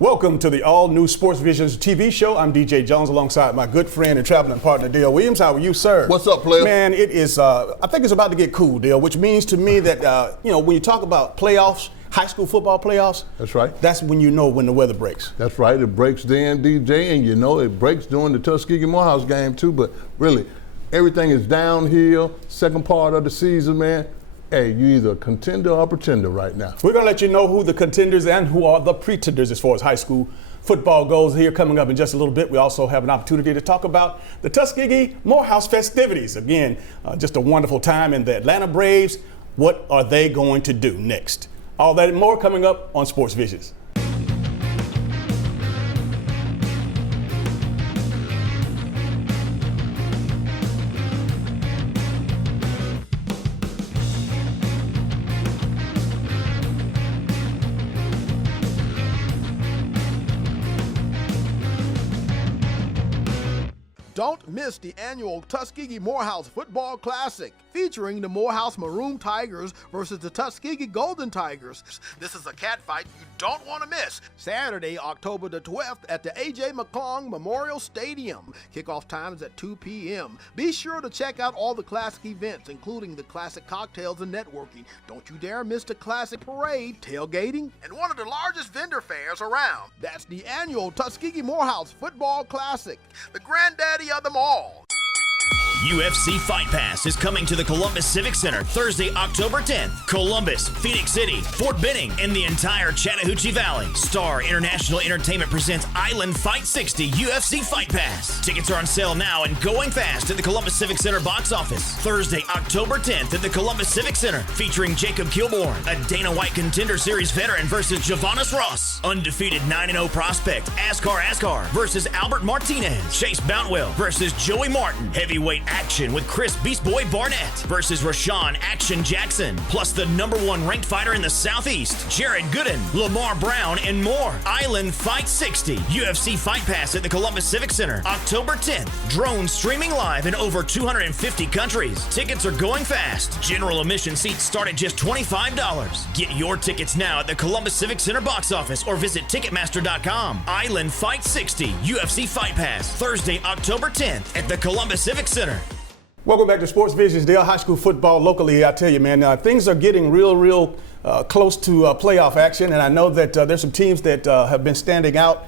Welcome to the all-new Sports Visions TV show. I'm DJ Jones alongside my good friend and traveling partner, Dale Williams. How are you, sir? What's up, player? Man, it is, I think it's about to get cool, Dale, which means to me that, when you talk about playoffs, high school football playoffs. That's right. That's when you know when the weather breaks. That's right. It breaks then, DJ, and it breaks during the Tuskegee Morehouse game, too. But really, everything is downhill. Second part of the season, man. Hey, you either a contender or a pretender right now. We're going to let you know who the contenders and who are the pretenders as far as high school football goes here coming up in just a little bit. We also have an opportunity to talk about the Tuskegee Morehouse festivities. Again, just a wonderful time. And the Atlanta Braves, what are they going to do next? All that and more coming up on Sports Visions. Don't miss the annual Tuskegee Morehouse Football Classic, featuring the Morehouse Maroon Tigers versus the Tuskegee Golden Tigers. This is a catfight you don't want to miss. Saturday, October the 12th at the A.J. McClung Memorial Stadium. Kickoff times at 2 p.m. Be sure to check out all the classic events, including the classic cocktails and networking. Don't you dare miss the classic parade, tailgating, and one of the largest vendor fairs around. That's the annual Tuskegee Morehouse Football Classic, the granddaddy of them all. UFC Fight Pass is coming to the Columbus Civic Center Thursday, October 10th. Columbus, Phoenix City, Fort Benning, and the entire Chattahoochee Valley. Star International Entertainment presents Island Fight 60 UFC Fight Pass. Tickets are on sale now and going fast at the Columbus Civic Center box office. Thursday, October 10th at the Columbus Civic Center, featuring Jacob Kilborn, a Dana White Contender Series veteran versus Javonis Ross. Undefeated 9-0 prospect Askar versus Albert Martinez. Chase Bountwell versus Joey Martin. Heavyweight action with Chris Beast Boy Barnett versus Rashawn Action Jackson, plus the #1 ranked fighter in the Southeast, Jared Gooden, Lamar Brown, and more. Island Fight 60 UFC Fight Pass at the Columbus Civic Center, October 10th. Drones streaming live in over 250 countries. Tickets are going fast. General admission seats start at just $25. Get your tickets now at the Columbus Civic Center box office or visit Ticketmaster.com. Island Fight 60 UFC Fight Pass, Thursday, October 10th at the Columbus Civic Center. Welcome back to Sports Visions, Dale. High school football locally, I tell you, man, things are getting real close to playoff action, and I know that there's some teams that have been standing out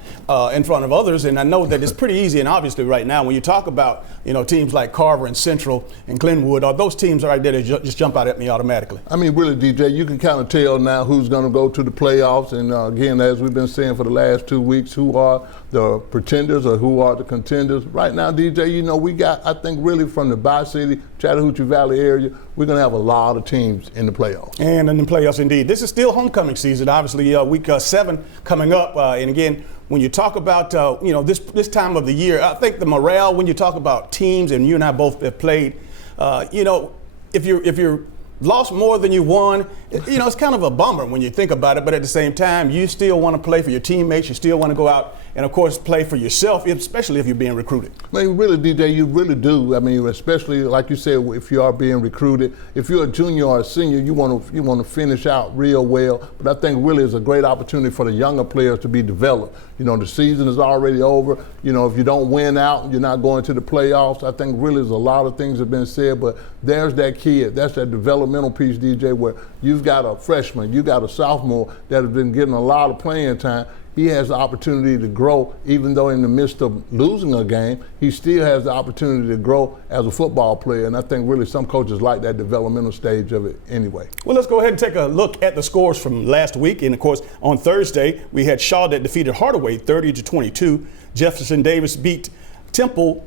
in front of others, and I know that it's pretty easy, and obviously right now when you talk about teams like Carver and Central and Glenwood, those teams right there that just jump out at me automatically. I mean, really, DJ, you can kind of tell now who's going to go to the playoffs, and again, as we've been saying for the last 2 weeks, who are the pretenders or who are the contenders. Right now, DJ, we got, I think, really from the Bi-City, Chattahoochee Valley area, we're going to have a lot of teams in the playoffs. And in the playoffs, indeed. This is still homecoming season, obviously, week 7 coming up. And again, when you talk about, this time of the year, I think the morale, when you talk about teams, and you and I both have played, if you're lost more than you won, it's kind of a bummer when you think about it, but at the same time, you still want to play for your teammates, you still want to go out and, of course, play for yourself, especially if you're being recruited. I mean, really, DJ, you really do. I mean, especially, like you said, if you are being recruited, if you're a junior or a senior, you want to finish out real well, but I think really it's a great opportunity for the younger players to be developed. The season is already over. If you don't win out, you're not going to the playoffs. I think really there's a lot of things have been said, but there's that kid, that's that developmental piece, DJ, where you've got a freshman, you got a sophomore that has been getting a lot of playing time. He has the opportunity to grow, even though in the midst of losing a game, he still has the opportunity to grow as a football player. And I think really some coaches like that developmental stage of it anyway. Well, let's go ahead and take a look at the scores from last week. And of course, on Thursday, we had Shaw that defeated Hardaway 30-22. Jefferson Davis beat Temple,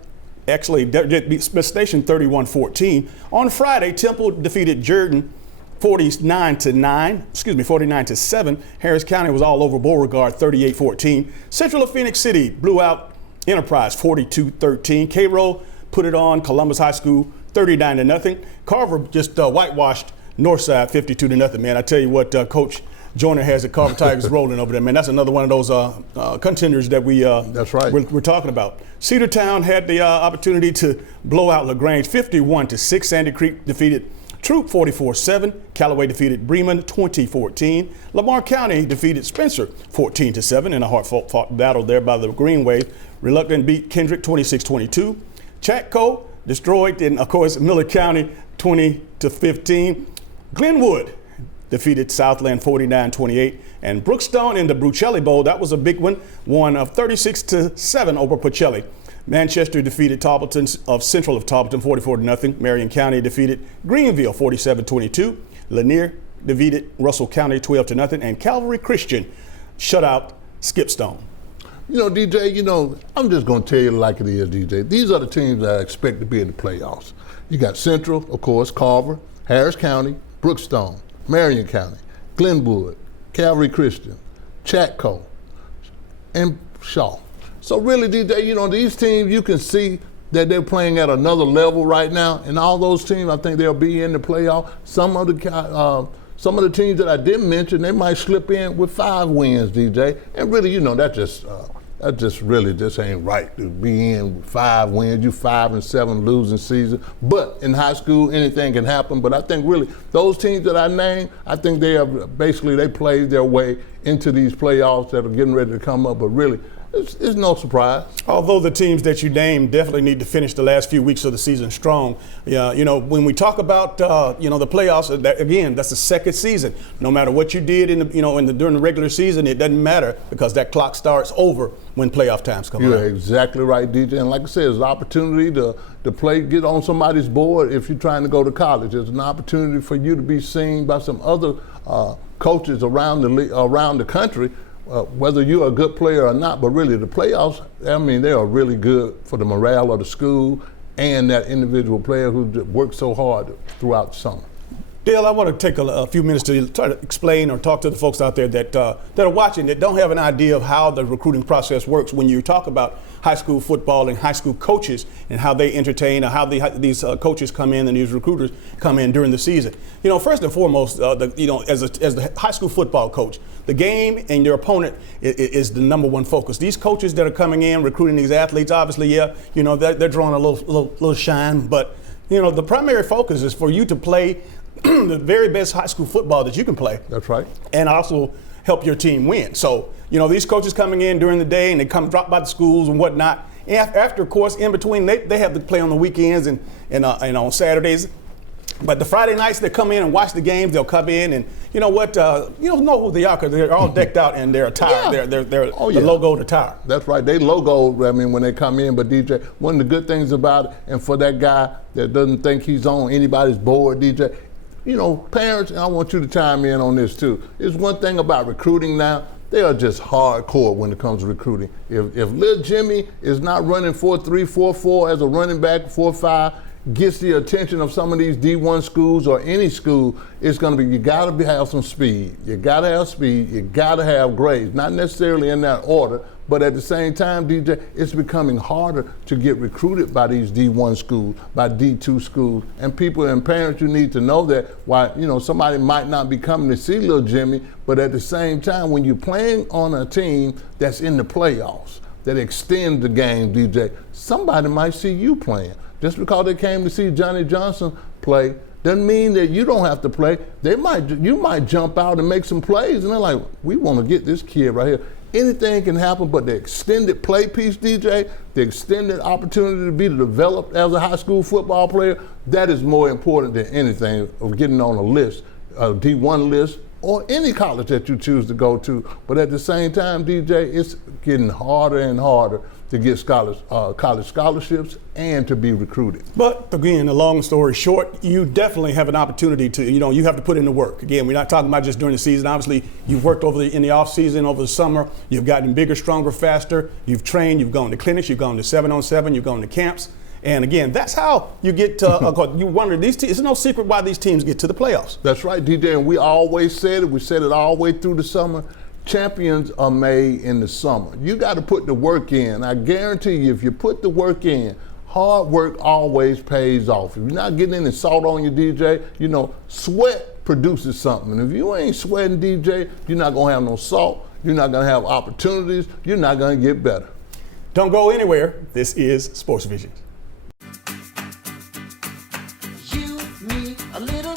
actually beat Smith Station 31-14. On Friday, Temple defeated Jordan 49-7. Harris County was all over Beauregard 38-14. Central of Phoenix City blew out Enterprise 42-13. Cairo put it on Columbus High School 39-0. Carver just whitewashed Northside 52-0. Man, I tell you what, Coach Joyner has the Carver Tigers rolling over there, man. That's another one of those contenders that That's right. we're talking about. Cedartown had the opportunity to blow out LaGrange 51-6. Sandy Creek defeated Troop 44-7. Callaway defeated Bremen 20-14. Lamar County defeated Spencer 14-7 in a hard-fought battle there by the Green Wave. Reluctant beat Kendrick 26-22. Chatco destroyed, and of course, Miller County 20-15. Glenwood defeated Southland 49-28. And Brookstone in the Brucelli Bowl, that was a big one, won 36-7 over Pacelli. Manchester defeated Tarleton of Central of Tarleton 44-0. Marion County defeated Greenville 47-22. Lanier defeated Russell County 12-0. And Calvary Christian shut out Skipstone. You know, DJ, I'm just going to tell you like it is, DJ. These are the teams that I expect to be in the playoffs. You got Central, of course, Carver, Harris County, Brookstone, Marion County, Glenwood, Calvary Christian, Chatco, and Shaw. So really, DJ, these teams, you can see that they're playing at another level right now. And all those teams, I think they'll be in the playoff. Some of the teams that I didn't mention, they might slip in with 5 wins, DJ. And really, that just really ain't right to be in with 5 wins. You 5-7 losing season. But in high school, anything can happen. But I think really those teams that I named, I think they played their way into these playoffs that are getting ready to come up. But really, it's no surprise. Although the teams that you named definitely need to finish the last few weeks of the season strong. When we talk about the playoffs, that's the second season. No matter what you did during the regular season, it doesn't matter because that clock starts over when playoff times come. You're exactly right, DJ. And like I said, it's an opportunity to play, get on somebody's board if you're trying to go to college. It's an opportunity for you to be seen by some other coaches around the country. Whether you're a good player or not, but really the playoffs, they are really good for the morale of the school and that individual player who worked so hard throughout the summer. Dale, I want to take a few minutes to try to explain or talk to the folks out there that are watching that don't have an idea of how the recruiting process works when you talk about high school football and high school coaches and how they entertain or how these coaches come in and these recruiters come in during the season. First and foremost, as the high school football coach, the game and your opponent is the number one focus. These coaches that are coming in recruiting these athletes, obviously, they're drawing a little shine, but the primary focus is for you to play the very best high school football that you can play. That's right. And also help your team win. So, these coaches coming in during the day and they come drop by the schools and whatnot. And after, of course, in between, they have to play on the weekends and on Saturdays. But the Friday nights they come in and watch the games, they'll come in and you know what? You don't know who they are because they're all decked out in their attire. Yeah. They're the logoed attire. That's right. They logo, when they come in. But DJ, one of the good things about it, and for that guy that doesn't think he's on anybody's board, DJ, parents, and I want you to chime in on this too. It's one thing about recruiting now. They are just hardcore when it comes to recruiting. If Lil Jimmy is not running 4.3, 4.4 as a running back, 4.5, gets the attention of some of these D1 schools or any school, it's going to be, you got to have some speed. You got to have speed. You got to have grades. Not necessarily in that order, but at the same time, DJ, it's becoming harder to get recruited by these D1 schools, by D2 schools. And people and parents, you need to know that why, somebody might not be coming to see Lil Jimmy, but at the same time, when you're playing on a team that's in the playoffs, that extend the game, DJ, somebody might see you playing. Just because they came to see Johnny Johnson play doesn't mean that you don't have to play. You might jump out and make some plays, and they're like, we want to get this kid right here. Anything can happen, but the extended play piece, DJ, the extended opportunity to be developed as a high school football player, that is more important than anything of getting on a list, a D1 list, or any college that you choose to go to. But at the same time, DJ, it's getting harder and harder to get college scholarships and to be recruited. But again, a long story short, you definitely have an opportunity to, you have to put in the work. Again, we're not talking about just during the season. Obviously, you've worked in the off season, over the summer. You've gotten bigger, stronger, faster. You've trained. You've gone to clinics. You've gone to 7-on-7. You've gone to camps. And again, that's how you get to, you wonder, it's no secret why these teams get to the playoffs. That's right, DJ, and we always said it. We said it all the way through the summer. Champions are made in the summer. You got to put the work in. I guarantee you, if you put the work in, hard work always pays off. If you're not getting any salt on your DJ, sweat produces something. And if you ain't sweating, DJ, you're not going to have no salt. You're not going to have opportunities. You're not going to get better. Don't go anywhere. This is Sports Vision. You need a little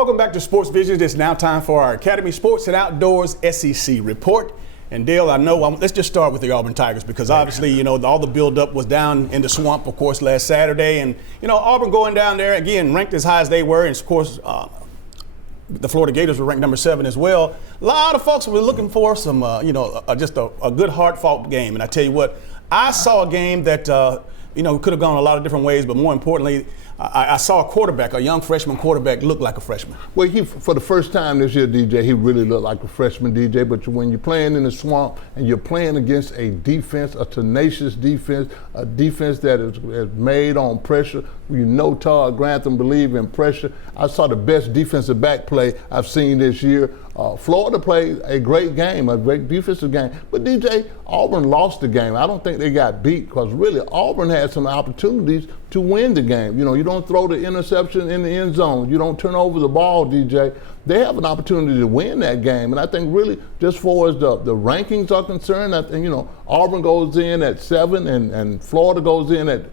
Welcome back to Sports Vision. It's now time for our Academy Sports and Outdoors SEC report. And Dale, let's just start with the Auburn Tigers because obviously, all the buildup was down in the swamp, of course, last Saturday. And, Auburn going down there, again, ranked as high as they were. And, of course, the Florida Gators were ranked number 7 as well. A lot of folks were looking for some, just a good hard-fought game. And I tell you what, I saw a game that, could have gone a lot of different ways, but more importantly, I saw a young freshman quarterback look like a freshman. Well, for the first time this year, DJ, he really looked like a freshman, DJ. But when you're playing in the swamp and you're playing against a defense, a tenacious defense, a defense that is made on pressure, Todd Grantham believe in pressure. I saw the best defensive back play I've seen this year. Florida played a great game, a great defensive game. But, DJ, Auburn lost the game. I don't think they got beat because really Auburn had some opportunities to win the game. You don't throw the interception in the end zone. You don't turn over the ball, DJ. They have an opportunity to win that game. And I think really just for as the rankings are concerned, I think, Auburn goes in at 7 and Florida goes in at,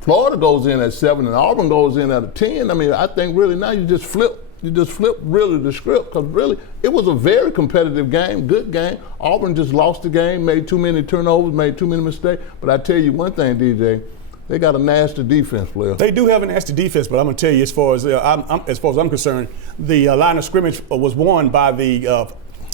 Florida goes in at 7 and Auburn goes in at 10. I mean, I think really now you just flip really the script because really it was a very competitive game, good game. Auburn just lost the game, made too many turnovers, made too many mistakes. But I tell you one thing, DJ, they got a nasty defense, player. They do have a nasty defense, but I'm going to tell you, as far as I'm concerned, the line of scrimmage was won by the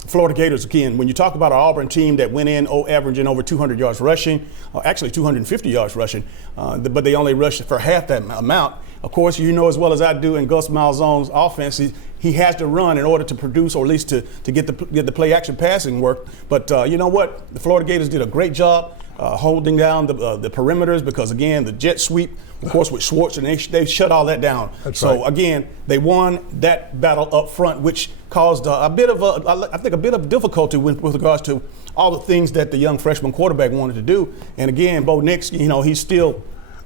Florida Gators. Again, when you talk about an Auburn team that went in averaging over 200 yards rushing, actually 250 yards rushing, but they only rushed for half that amount. Of course, as well as I do in Gus Malzahn's offense, he has to run in order to produce or at least to get the play action passing work. But you know what? The Florida Gators did a great job holding down the perimeters because, again, the jet sweep, of course, with Schwartz, and they shut all that down. That's right. Again, they won that battle up front, which caused a bit of difficulty with regards to all the things that the young freshman quarterback wanted to do. And again, Bo Nix, he's still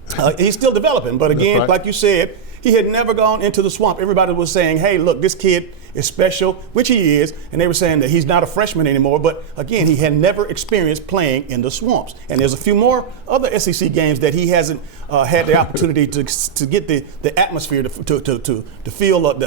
developing. But again, right, like you said, he had never gone into the swamp. Everybody was saying, hey, look, this kid is special, which he is. And they were saying that he's not a freshman anymore. But again, he had never experienced playing in the swamps. And there's a few more other SEC games that he hasn't had the opportunity to get the atmosphere to feel what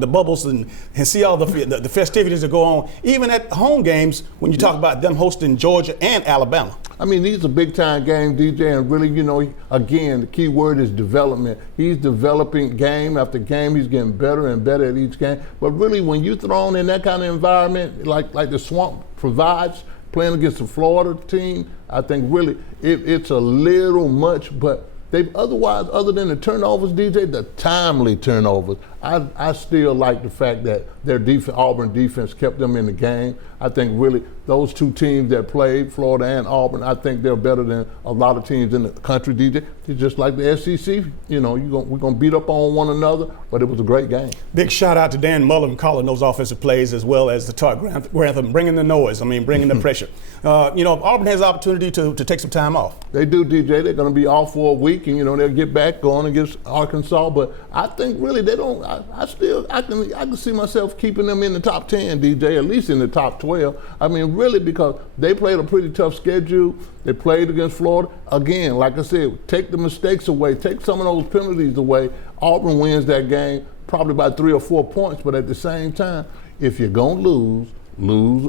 the bubbles and see all the festivities that go on. Even at home games, when you talk about them hosting Georgia and Alabama. I mean, these are big-time games, DJ, and really, again, the key word is development. He's developing game after game. He's getting better and better at each game. But really, when you're thrown in that kind of environment, like the swamp provides, playing against the Florida team, I think really it's a little much, but they've otherwise, other than the turnovers, DJ, the timely turnovers, I still like the fact that their Auburn defense kept them in the game. I think really those two teams that played, Florida and Auburn, I think they're better than a lot of teams in the country, DJ. It's just like the SEC. We're going to beat up on one another, but it was a great game. Big shout out to Dan Mullen calling those offensive plays as well as the Todd Grantham bringing the noise, bringing the pressure. Auburn has the opportunity to take some time off. They do, DJ. They're going to be off for a week, and, they'll get back going against Arkansas. But I think really they don't – I can see myself keeping them in the top 10, DJ, at least in the top 12. I mean, really, because they played a pretty tough schedule. They played against Florida. Again, like I said, take the mistakes away, take some of those penalties away. Auburn wins that game probably by 3 or 4 points, but at the same time, if you're going to lose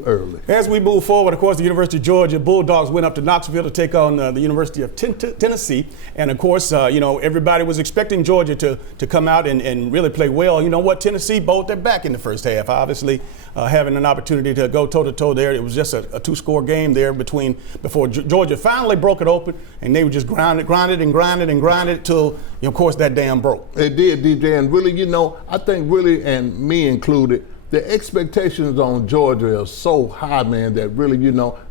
early. As we move forward, of course, the University of Georgia Bulldogs went up to Knoxville to take on the University of Tennessee. And, of course, everybody was expecting Georgia to come out and really play well. You know what? Tennessee bowled their back in the first half, obviously having an opportunity to go toe-to-toe there. It was just a two-score game there before Georgia finally broke it open, and they were just grinded till, of course, that dam broke. It did, DJ. And really, I think really, and me included, the expectations on Georgia are so high, man, that really,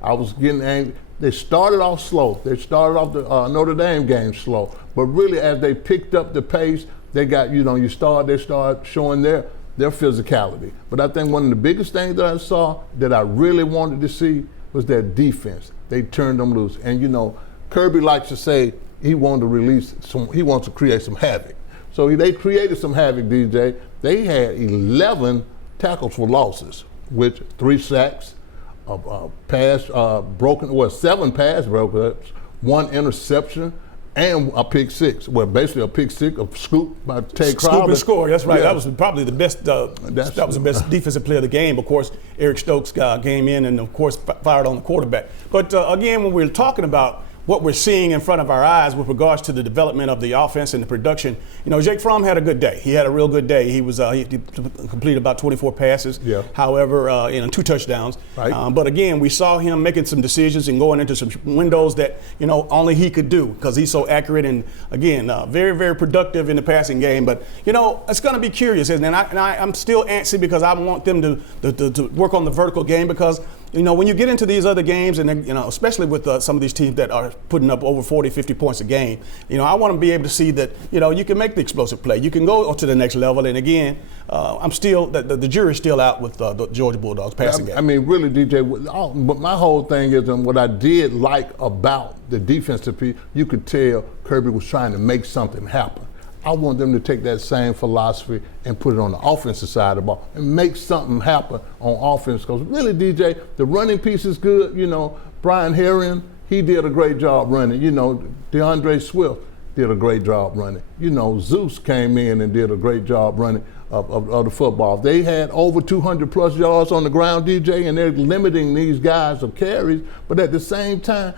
I was getting angry. They started off slow. They started off the Notre Dame game slow. But really, as they picked up the pace, they got, they started showing their physicality. But I think one of the biggest things that I saw that I really wanted to see was their defense. They turned them loose. And, Kirby likes to say he wants to create some havoc. So they created some havoc, DJ. They had 11 tackles for losses, which 3 sacks, 7 pass breakups, 1 interception, and a pick six. Well, basically a pick six, a scoop by Ted Crowder. Scoop and score. That's right. Yeah. That was probably the best. That was the best defensive player of the game. Of course, Eric Stokes came in and, of course, fired on the quarterback. But again, when we're talking about what we're seeing in front of our eyes with regards to the development of the offense and the production, Jake Fromm had a good day. He had a real good day. He was he completed about 24 passes. Yeah. However, 2 touchdowns. Right. But again, we saw him making some decisions and going into some windows that only he could do because he's so accurate and again very, very productive in the passing game. But it's going to be curious, and I'm still antsy because I want them to work on the vertical game because. When you get into these other games, and especially with some of these teams that are putting up over 40, 50 points a game, I want to be able to see that, you can make the explosive play. You can go to the next level. And again, I'm still, the jury's still out with the Georgia Bulldogs passing game. I mean, really, DJ, but my whole thing is, and what I did like about the defensive piece, you could tell Kirby was trying to make something happen. I want them to take that same philosophy and put it on the offensive side of the ball and make something happen on offense. Because really, DJ, the running piece is good. Brian Herring, he did a great job running. DeAndre Swift did a great job running. Zeus came in and did a great job running of the football. They had over 200 plus yards on the ground, DJ, and they're limiting these guys of carries. But at the same time,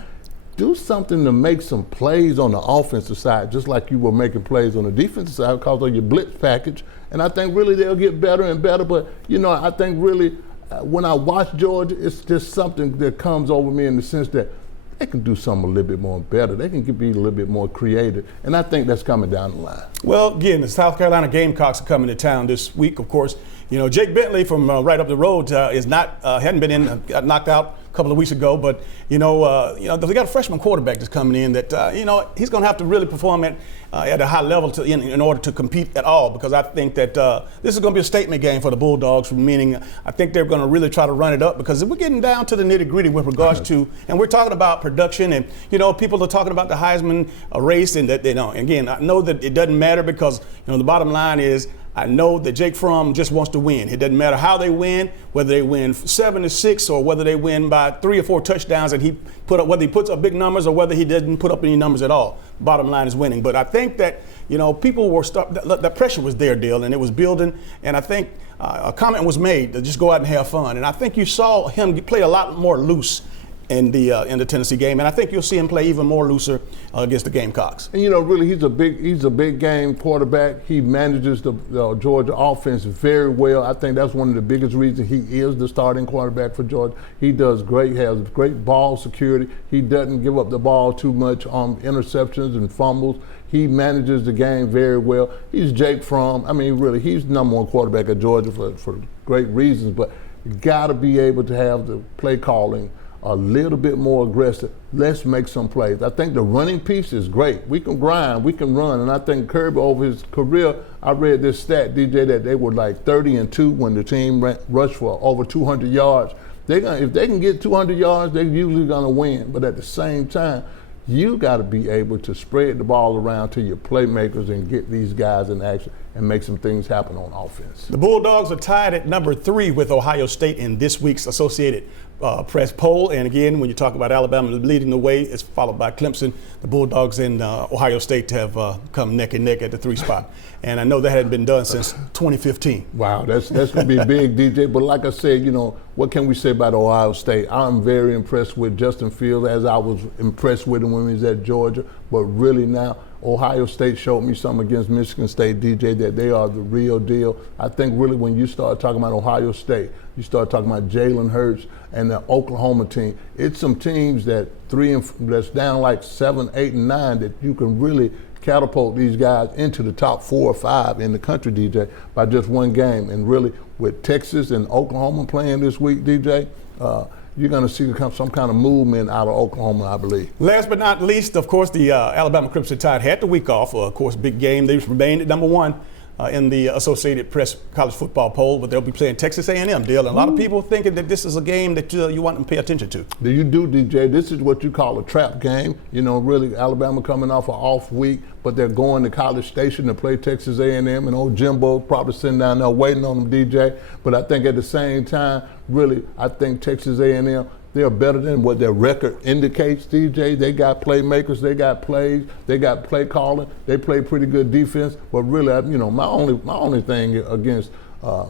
do something to make some plays on the offensive side, just like you were making plays on the defensive side because of your blitz package. And I think really they'll get better and better. But, I think really when I watch Georgia, it's just something that comes over me in the sense that they can do something a little bit more better. They can be a little bit more creative. And I think that's coming down the line. Well, again, the South Carolina Gamecocks are coming to town this week, of course. Jake Bentley from right up the road hadn't been in, got knocked out a couple of weeks ago, but they got a freshman quarterback that's coming in that he's going to have to really perform at a high level in order to compete at all, because I think that this is going to be a statement game for the Bulldogs, meaning I think they're going to really try to run it up, because if we're getting down to the nitty-gritty with regards to, and we're talking about production, and people are talking about the Heisman race, and that again, I know that it doesn't matter because the bottom line is I know that Jake Fromm just wants to win. It doesn't matter how they win, whether they win 7-6 or whether they win by 3 or 4 touchdowns, and whether he puts up big numbers or whether he doesn't put up any numbers at all. Bottom line is winning. But I think that people were the pressure was there, Dale, and it was building. And I think a comment was made to just go out and have fun. And I think you saw him play a lot more loose in the Tennessee game, and I think you'll see him play even more looser against the Gamecocks. And really, he's a big game quarterback. He manages the Georgia offense very well. I think that's one of the biggest reasons he is the starting quarterback for Georgia. He does great, has great ball security. He doesn't give up the ball too much on interceptions and fumbles. He manages the game very well. He's Jake Fromm. I mean, really, he's the number 1 quarterback at Georgia for great reasons, but you got to be able to have the play calling a little bit more aggressive. Let's make some plays. I think the running piece is great. We can grind, we can run, and I think Kirby over his career, I read this stat, DJ, that they were like 30-2 when the team rushed for over 200 yards. If they can get 200 yards, they're usually going to win. But at the same time, you got to be able to spread the ball around to your playmakers and get these guys in action and make some things happen on offense. The Bulldogs are tied at number 3 with Ohio State in this week's Associated Press poll. And again, when you talk about Alabama leading the way, it's followed by Clemson. The Bulldogs and Ohio State have come neck and neck at the 3 spot. And I know that hadn't been done since 2015. Wow, that's going to be big, DJ. But like I said, what can we say about Ohio State? I'm very impressed with Justin Fields, as I was impressed with him when he was at Georgia. But really now, Ohio State showed me something against Michigan State, DJ, that they are the real deal. I think really when you start talking about Ohio State, you start talking about Jalen Hurts and the Oklahoma team. It's some teams that's down like 7, 8, and 9 that you can really catapult these guys into the top 4 or 5 in the country, DJ, by just one game. And really with Texas and Oklahoma playing this week, DJ, you're going to see some kind of movement out of Oklahoma, I believe. Last but not least, of course, the Alabama Crimson Tide had the week off. Of course, big game. They remained at number 1 in the Associated Press college football poll, but they'll be playing Texas A&M, Dale. And a lot of people thinking that this is a game that you want them to pay attention to. Do you do, DJ? This is what you call a trap game. Really, Alabama coming off an off week, but they're going to College Station to play Texas A&M, and old Jimbo probably sitting down there waiting on them, DJ. But I think at the same time, really, I think Texas A&M They are better than what their record indicates, DJ. They got playmakers, they got plays, they got play calling, they play pretty good defense. But really, my only thing against, I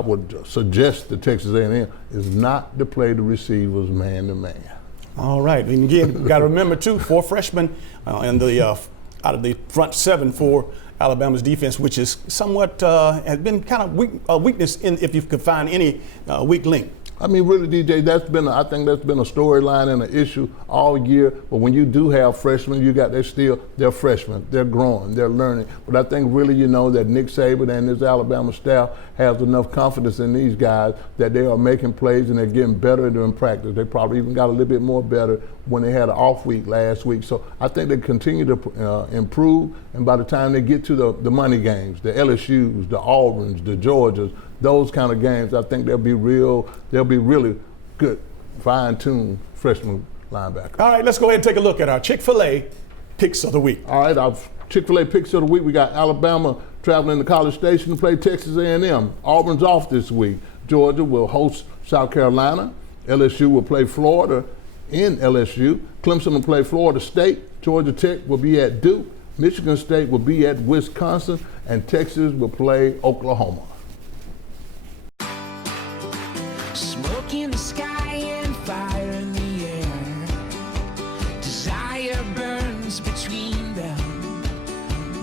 would suggest the Texas A&M is not to play the receivers man to man. All right, and again, you got to remember too, 4 freshmen and out of the front 7 for Alabama's defense, which is somewhat has been kind of weakness if you could find any weak link. I mean, really, DJ, I think that's been a storyline and an issue all year. But when you do have freshmen, they're freshmen. They're growing. They're learning. But I think really, that Nick Saban and his Alabama staff has enough confidence in these guys that they are making plays and they're getting better in practice. They probably even got a little bit more better when they had an off week last week. So I think they continue to improve. And by the time they get to the money games, the LSUs, the Auburns, the Georgias, those kind of games, I think they'll be really good, fine-tuned freshman linebackers. All right, let's go ahead and take a look at our Chick-fil-A picks of the week. All right, our Chick-fil-A picks of the week, we got Alabama traveling to College Station to play Texas A&M. Auburn's off this week. Georgia will host South Carolina. LSU will play Florida in LSU. Clemson will play Florida State. Georgia Tech will be at Duke. Michigan State will be at Wisconsin. And Texas will play Oklahoma. Smoke in the sky and fire in the air. Desire burns between them.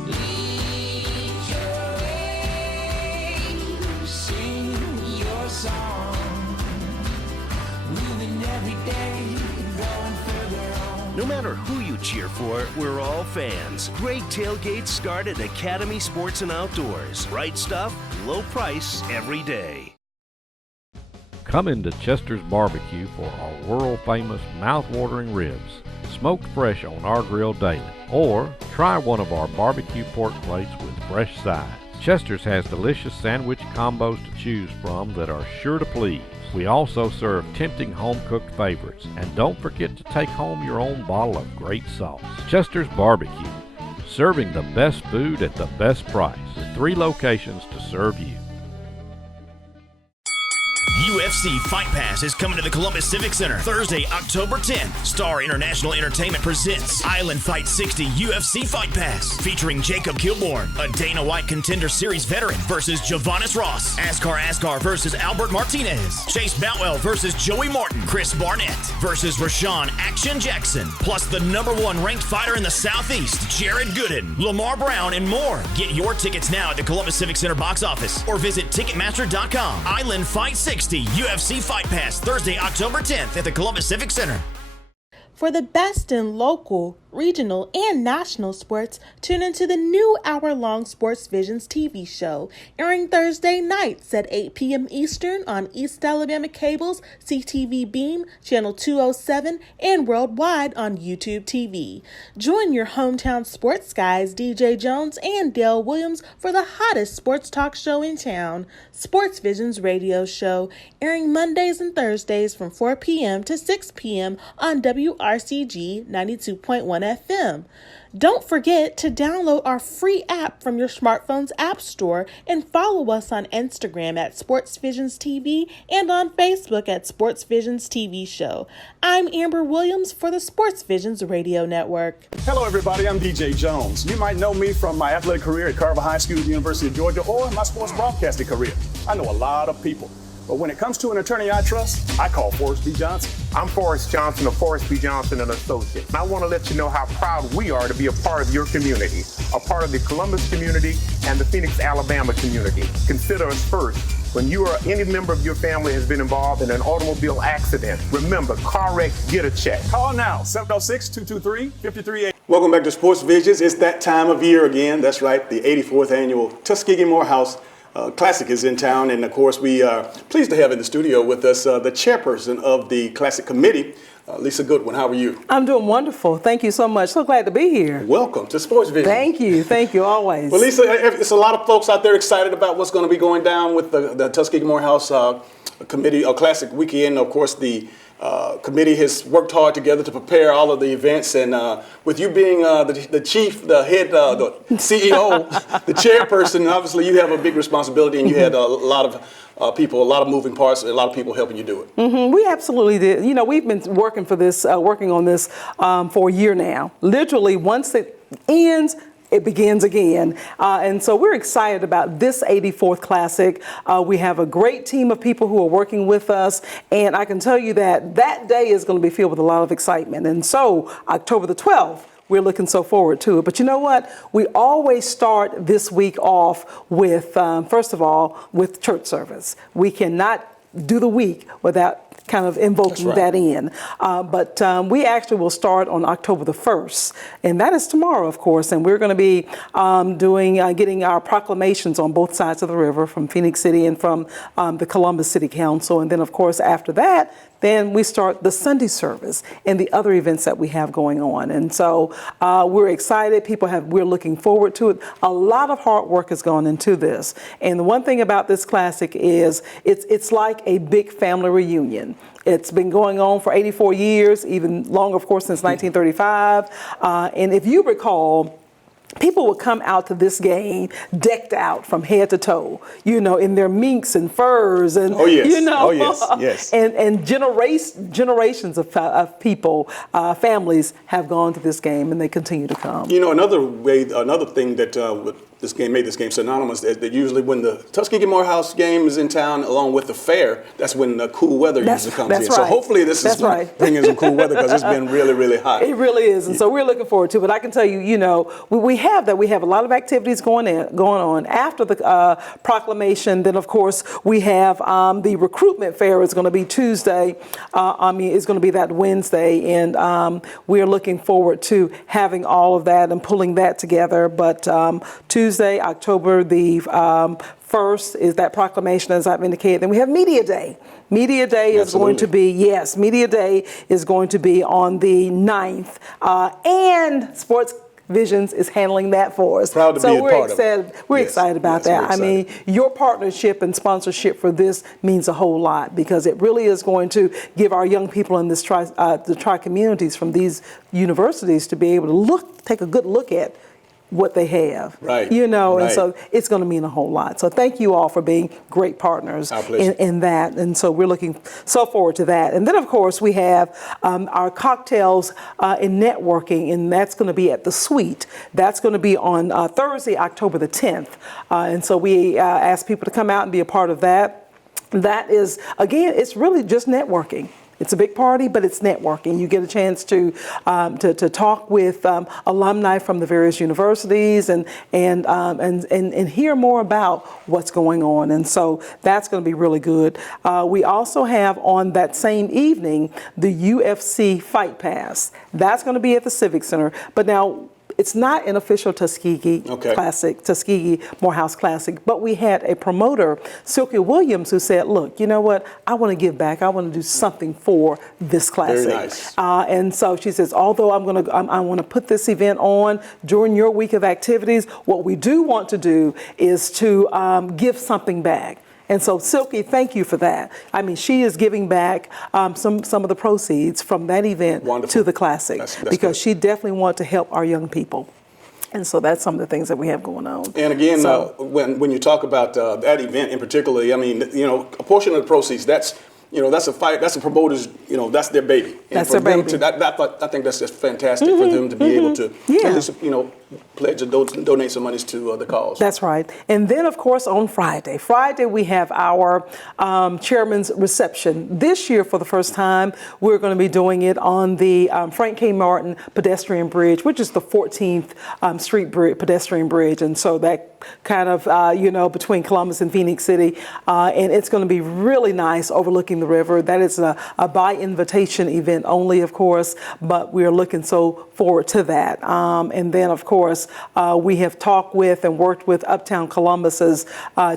Lead your way, sing your song. Moving every day, going further on. No matter who you cheer for, we're all fans. Great tailgates start at Academy Sports and Outdoors. Right stuff, low price every day. Come into Chester's Barbecue for our world-famous mouth-watering ribs, smoked fresh on our grill daily. Or try one of our barbecue pork plates with fresh sides. Chester's has delicious sandwich combos to choose from that are sure to please. We also serve tempting home-cooked favorites. And don't forget to take home your own bottle of great sauce. Chester's Barbecue, serving the best food at the best price, with 3 locations to serve you. UFC Fight Pass is coming to the Columbus Civic Center Thursday, October 10th. Star International Entertainment presents Island Fight 60 UFC Fight Pass, featuring Jacob Kilbourne, a Dana White Contender Series veteran, versus Javonis Ross, Askar versus Albert Martinez, Chase Boutwell versus Joey Martin, Chris Barnett versus Rashawn Action Jackson, plus the #1 ranked fighter in the Southeast, Jared Gooden, Lamar Brown, and more. Get your tickets now at the Columbus Civic Center box office or visit Ticketmaster.com. Island Fight 60 UFC Fight Pass, Thursday, October 10th at the Columbus Civic Center. For the best in local, regional, and national sports, tune into the new hour-long Sports Visions TV show, airing Thursday nights at 8 p.m. Eastern on East Alabama Cable's CTV Beam, Channel 207, and worldwide on YouTube TV. Join your hometown sports guys, DJ Jones and Dale Williams, for the hottest sports talk show in town, Sports Visions Radio Show, airing Mondays and Thursdays from 4 p.m. to 6 p.m. on WRCG 92.1 FM. Don't forget to download our free app from your smartphone's app store and follow us on Instagram at Sports Visions TV and on Facebook at Sports Visions TV Show. I'm Amber Williams for the Sports Visions Radio Network. Hello, everybody. I'm DJ Jones. You might know me from my athletic career at Carver High School, University of Georgia, or my sports broadcasting career. I know a lot of people. But when it comes to an attorney I trust, I call Forrest B. Johnson. I'm Forrest Johnson of Forrest B. Johnson & Associates. And I want to let you know how proud we are to be a part of your community, a part of the Columbus community and the Phoenix, Alabama community. Consider us first. When you or any member of your family has been involved in an automobile accident, remember, car wreck, get a check. Call now, 706-223-5380. Welcome back to Sports Visions. It's that time of year again. That's right, the 84th annual Tuskegee Morehouse Classic is in town, and of course we are pleased to have in the studio with us the chairperson of the Classic Committee, Lisa Goodwin. How are you? I'm doing wonderful. Thank you so much. So glad to be here. Welcome to Sports Vision. Thank you always. Well, Lisa, it's a lot of folks out there excited about what's going to be going down with the Tuskegee Morehouse Committee Classic weekend. Of course, the committee has worked hard together to prepare all of the events, and with you being the chief, the head, the CEO, the chairperson, obviously you have a big responsibility, and you had a lot of people, a lot of moving parts, and a lot of people helping you do it. We absolutely did. You know, we've been working on this for a year now. Literally, once it ends, it begins again. And so we're excited about this 84th Classic. We have a great team of people who are working with us. And I can tell you that that day is going to be filled with a lot of excitement. And so October the 12th, we're looking so forward to it. But you know what? We always start this week off with, first of all, with church service. We cannot do the week without kind of invoking that in. But we actually will start on October the 1st, and that is tomorrow, of course, and we're going to be getting our proclamations on both sides of the river from Phoenix City and from the Columbus City Council. And then, of course, after that, then we start the Sunday service and the other events that we have going on. And so we're excited. We're looking forward to it. A lot of hard work has gone into this. And the one thing about this classic is it's like a big family reunion. It's been going on for 84 years, even longer, of course, since 1935. And if you recall, people would come out to this game decked out from head to toe, you know, in their minks and furs, and you know, and generations of people, families have gone to this game, and they continue to come. You know, another thing that this game made this game synonymous, that usually when the Tuskegee Morehouse game is in town, along with the fair, that's when the cool weather usually comes in. Right. So hopefully this is bringing some cool weather, because it's been really, really hot. It really is, and so we're looking forward to it. But I can tell you, you know, we have a lot of activities going on after the proclamation. Then, of course, we have the recruitment fair is going to be Tuesday. It's going to be that Wednesday, and we are looking forward to having all of that and pulling that together. But Tuesday, October the 1st is that proclamation, as I've indicated. Then we have Media Day. Media Day is going to be, Media Day is going to be on the 9th. And Sports Visions is handling that for us. Proud to be a part of it. We're excited about that. I mean, your partnership and sponsorship for this means a whole lot, because it really is going to give our young people in this the tri-communities from these universities to be able to take a good look at what they have, you know, and so it's going to mean a whole lot. So thank you all for being great partners in that, and so we're looking so forward to that. And then, of course, we have our cocktails and networking, and that's going to be at the Suite. That's going to be on Thursday, October the 10th, and so we ask people to come out and be a part of that. That is, again, it's really just networking. It's a big party, but it's networking. You get a chance to talk with alumni from the various universities and hear more about what's going on. And so that's going to be really good. We also have on that same evening the UFC Fight Pass. That's going to be at the Civic Center. But now, it's not an official Tuskegee Classic, Tuskegee Morehouse Classic, but we had a promoter, Silky Williams, who said, look, you know what, I want to give back. I want to do something for this classic. Very nice. And so she says, although I want to put this event on during your week of activities, what we do want to do is to give something back. And so, Silky, thank you for that. I mean, she is giving back some of the proceeds from that event to the Classic, that's because she definitely wants to help our young people. And so that's some of the things that we have going on. And again, when you talk about that event in particular, I mean, you know, a portion of the proceeds, that's a promoter's, you know, that's their baby. And that's their baby. I think that's just fantastic for them to be able to, at least, you know, pledge or donate some monies to the cause. That's right. And then, of course, on Friday we have our chairman's reception. This year, for the first time, we're going to be doing it on the Frank K. Martin pedestrian bridge, which is the 14th Street pedestrian bridge. And so that kind of, you know, between Columbus and Phoenix City. And it's going to be really nice overlooking the river. That is a by invitation event only, of course, but we're looking so forward to that. And then, of course, we have talked with and worked with Uptown Columbus's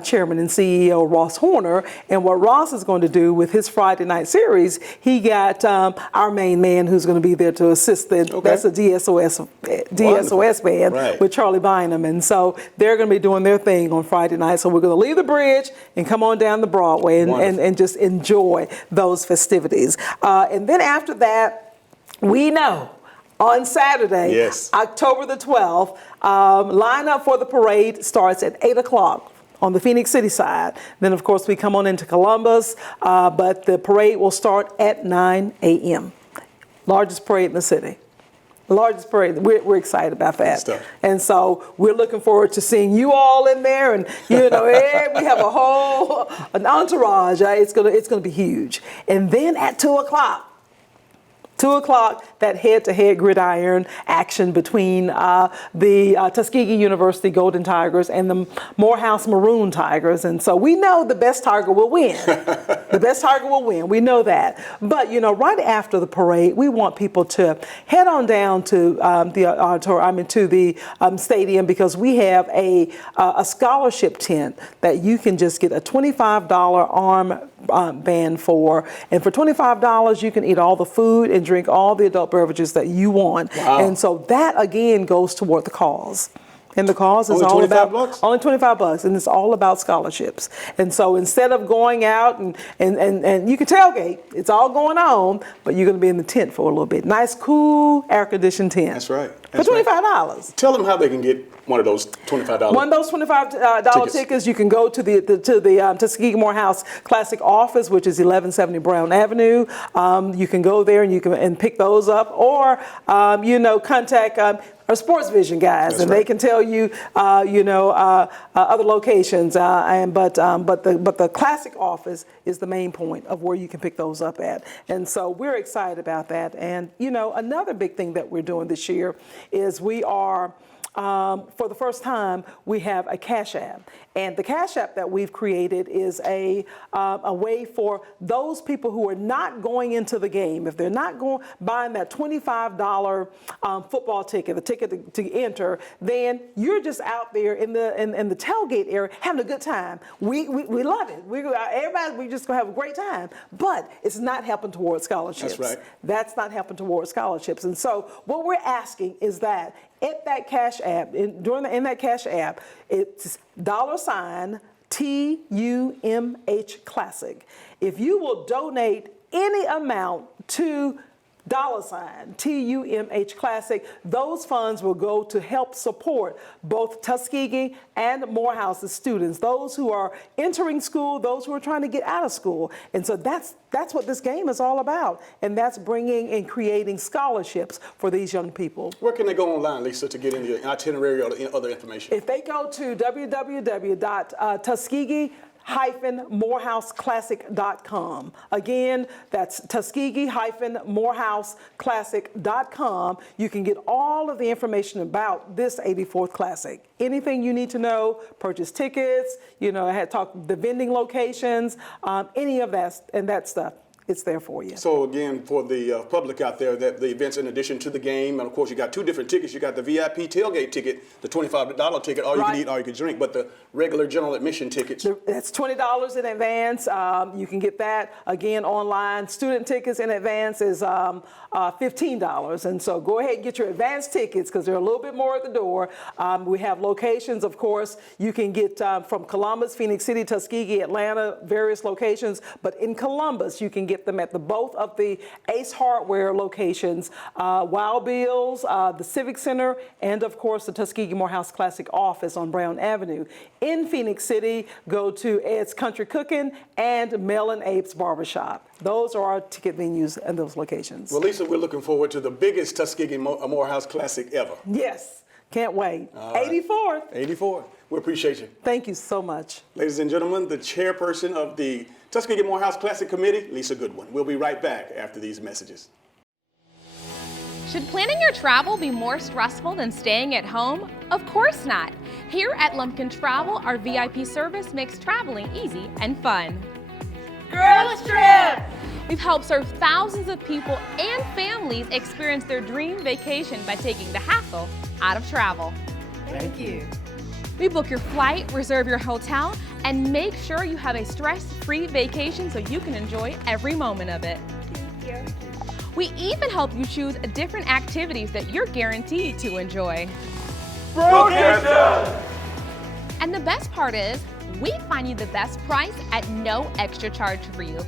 chairman and CEO, Ross Horner. And what Ross is going to do with his Friday night series, he got our main man who's going to be there to assist. That's a DSOS band with Charlie Bynum. And so they're going to be doing their thing on Friday night. So we're going to leave the bridge and come on down the Broadway and just enjoy enjoy those festivities. And then after that, we know on Saturday, Yes. October the 12th, lineup for the parade starts at 8 o'clock on the Phoenix City side. Then, of course, we come on into Columbus, but the parade will start at 9 a.m. Largest parade in the city. Largest parade. We're excited about that. Stuff. And so we're looking forward to seeing you all in there. And, you know, we have a whole an entourage. It's gonna be huge. And then at 2 o'clock, 2 o'clock, that head-to-head gridiron action between the Tuskegee University Golden Tigers and the Morehouse Maroon Tigers. And so we know the best Tiger will win. The best Tiger will win. We know that. But, you know, right after the parade, we want people to head on down to the stadium, because we have a scholarship tent that you can just get a $25 arm band for. And for $25, you can eat all the food and drink all the adult beverages that you want. Wow. And so that again goes toward the cause. And the cause is Only all about $25? only $25, and it's all about scholarships. And so instead of going out and you can tailgate, it's all going on, but you're going to be in the tent for a little bit. Nice, cool, air-conditioned tent. That's right. For $25. Tell them how they can get one of those $25. One of those $25 tickets, you can go to the Tuskegee Morehouse Classic office, which is 1170 Brown Avenue. You can go there and you can pick those up, or contact our Sports Vision guys, and they can tell you, other locations. But the Classic office is the main point of where you can pick those up at. And so we're excited about that. And another big thing that we're doing this year is we are. For the first time, we have a Cash App. And the Cash App that we've created is a way for those people who are not going into the game, if they're not buying that $25 football ticket, the ticket to enter, then you're just out there in the tailgate area having a good time. We love it. We just gonna have a great time. But it's not helping towards scholarships. That's right. That's not helping towards scholarships. And so what we're asking is that at that Cash App, in that Cash App, it's $TUMH Classic. If you will donate any amount to $TUMH Classic, those funds will go to help support both Tuskegee and Morehouse's students, those who are entering school, those who are trying to get out of school. And so that's what this game is all about. And that's bringing and creating scholarships for these young people. Where can they go online, Lisa, to get into the itinerary or other information? If they go to www.tuskegee-morehouseclassic.com. Again, that's Tuskegee-morehouseclassic.com. You can get all of the information about this 84th Classic. Anything you need to know, purchase tickets, I had talked the vending locations, any of that and that stuff. It's there for you. So again, for the public out there, that the events in addition to the game, and of course you got two different tickets. You got the VIP tailgate ticket, the $25 ticket, all you can eat, all you can drink, but the regular general admission tickets. That's $20 in advance. You can get that again online. Student tickets in advance is $15, and so go ahead and get your advance tickets because they're a little bit more at the door. We have locations, of course. You can get from Columbus, Phoenix City, Tuskegee, Atlanta, various locations, but in Columbus you can get them at both of the Ace Hardware locations, Wild Bill's, the Civic Center, and of course the Tuskegee Morehouse Classic office on Brown Avenue. In Phoenix City, go to Ed's Country Cooking and Mel and Abe's Barbershop. Those are our ticket venues in those locations. Well, Lisa, we're looking forward to the biggest Tuskegee Morehouse Classic ever. Yes, can't wait. Right. 84th. 84. We appreciate you. Thank you so much. Ladies and gentlemen, the chairperson of the Tuskegee Morehouse Classic Committee, Lisa Goodwin. We'll be right back after these messages. Should planning your travel be more stressful than staying at home? Of course not. Here at Lumpkin Travel, our VIP service makes traveling easy and fun. Girls Trip! We've helped serve thousands of people and families experience their dream vacation by taking the hassle out of travel. Thank you. We book your flight, reserve your hotel, and make sure you have a stress-free vacation so you can enjoy every moment of it. Thank you. We even help you choose different activities that you're guaranteed to enjoy. And the best part is, we find you the best price at no extra charge for you.